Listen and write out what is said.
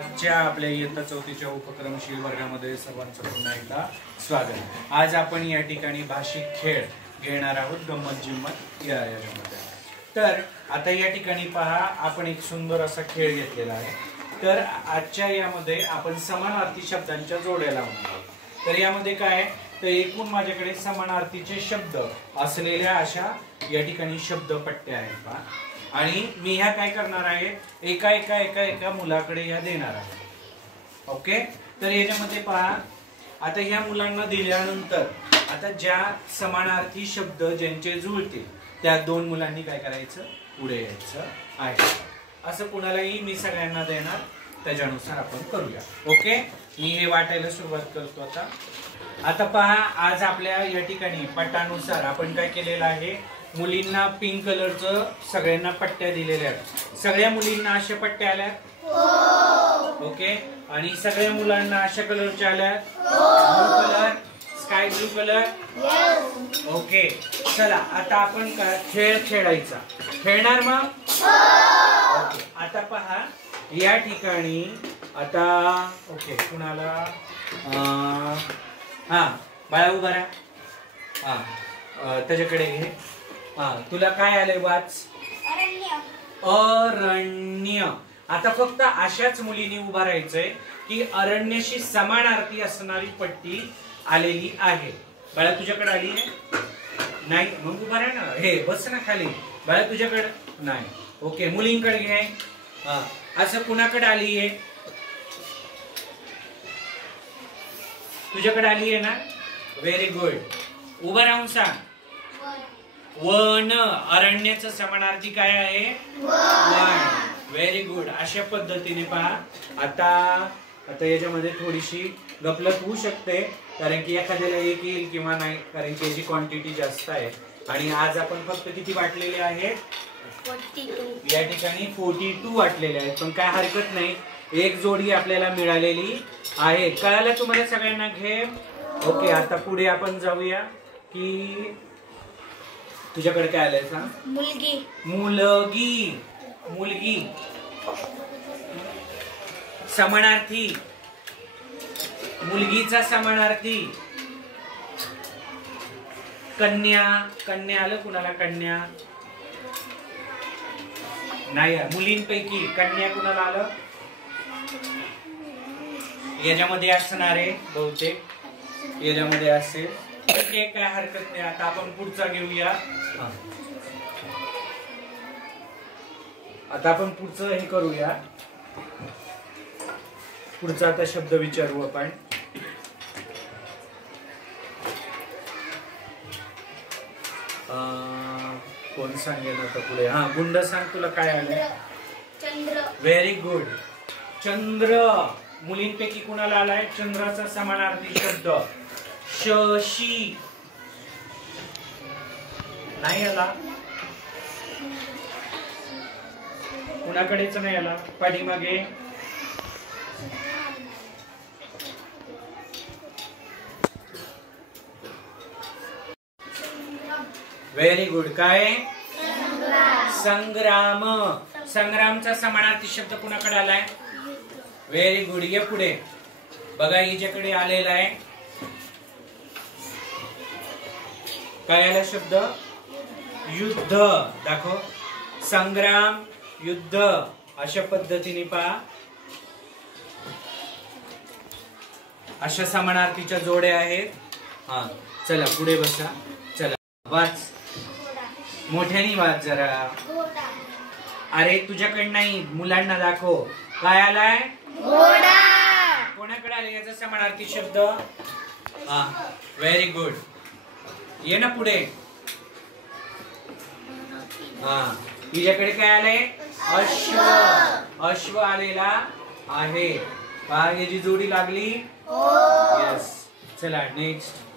आजच्या आपल्या इयत्ता चौथीच्या उपक्रमशील वर्गामध्ये सर्वांचं पुन्हा एकदा स्वागत। आज आपण या ठिकाणी भाषिक खेळ घेणार आहोत, गंमत जिम्मत या याच्यामध्ये। तर आता या ठिकाणी पहा, आपण एक सुंदर असा खेळ घेतलेला आहे। तर आजच्या यामध्ये आपण समानार्थी शब्दांच्या जोड्या लावणार आहोत। तर यामध्ये काय, तर एकूण माझ्याकडे समानार्थीचे शब्द असलेल्या अशा या ठिकाणी शब्दपट्ट्या आहेत पहा, आणि मी ह्या काय करणार आहे, एका एका एका एका मुलाकडे ह्या देणार आहे। ओके, तर याच्यामध्ये पहा, आता ह्या मुलांना दिल्यानंतर आता ज्या समानार्थी शब्द ज्यांचे जुळतील त्या दोन मुलांनी काय करायचं, पुढे यायचं आहे। असं कुणालाही मी सगळ्यांना देणार, त्याच्यानुसार आपण करूया। ओके, मी हे वाटायला सुरुवात करतो। आता पहा, आज आपल्या या ठिकाणी पटानुसार आपण काय केलेलं आहे, मुलींना पिंक कलरचं सगळ्यांना पट्ट्या दिलेल्या आहेत। सगळ्या मुलींना अशा पट्ट्या आल्या? ओके, आणि सगळ्या मुलांना अशा कलरच्या आल्या? Blue colour, sky blue colour. Okay, चला आता आपण खेळ खेळायचा, खेळणार मग? ओके, आता पहा या ठिकाणी आता ओके, कुणाला हा बाळा उभा राहा, हा त्याच्याकडे घे। हा, तुला काय आलंय, वाच? अरण्य। आता फक्त अशाच मुलींनी उभा राहायचंय की अरण्याशी समानार्थी असणारी पट्टी आलेली आहे। बाळा तुझ्याकडे आली आहे? नाही, मग उभा राहा ना, हे बस ना खाली। बाळा तुझ्याकडे नाही? ओके, मुलींकडे घे। हा, असं कुणाकडे आली आहे? तुझ्याकडे आली आहे ना? व्हेरी गुड, उभा राहून सांग। वन, अरण्याचं समानार्थी काय आहे? वन। व्हेरी गुड, अशा पद्धतीने पहा। आता याच्यामध्ये थोडीशी गफलत होऊ शकते, कारण की एखाद्याला एक येईल किंवा नाही, कारण की याची क्वांटिटी जास्त आहे। आणि आज आपण फक्त किती वाटलेले आहेत? 42। या ठिकाणी 42 वाटलेले आहेत, पण काय हरकत नाही, एक जोडी आपल्याला मिळालेली आहे। कळालं तुम्हाला सगळ्यांना? घे। ओके, आता पुढे आपण जाऊया की तुझ्याकडे काय आलंय सांग? मुलगी। मुलगी, मुलगी समानार्थी, मुलगीचा समानार्थी कन्या। कन्या आलं कुणाला? कन्या नाही, मुलींपैकी कन्या कुणाला आलं? याच्यामध्ये असणार आहे बहुतेक, याच्यामध्ये असेल, काय हरकत नाही। आता आपण पुढचा घेऊया। आता आपण पुढचं हे करूया, पुढचा आता शब्द विचारू आपण। कोण सांगेल आता पुढे? हा, गुंड सांग, तुला काय आलं? चंद्र। व्हेरी गुड, चंद्र। मुलींपैकी कुणाला आलाय चंद्राचा समानार्थी शब्द? शशी। नाही आला? कुणाकडेच नाही आला? पाठीमागे व्हेरी गुड, काय? संग्राम। संग्रामचा समानार्थी शब्द कुणाकडे आलाय? व्हेरी गुड, ये पुढे बघा, हिच्याकडे आलेला आहे काय आला शब्द? युद्ध। दाखव, संग्राम, युद्ध, अशा पद्धतीने पहा, अशा समानार्थीच्या जोड्या आहेत। हा, चला पुढे बसा, चला वाच, मोठ्याने वाच जरा। अरे तुझ्याकडे नाही, मुलांना दाखव, काय आलाय? घोडा। कोणाकडे आले याचा समानार्थी शब्द? हा, व्हेरी गुड, ये ना पुढे। हा, तुझ्याकडे काय आले? अश्व। अश्व आलेला आहे पहा, याची जोडी लागली। यस, चला नेक्स्ट।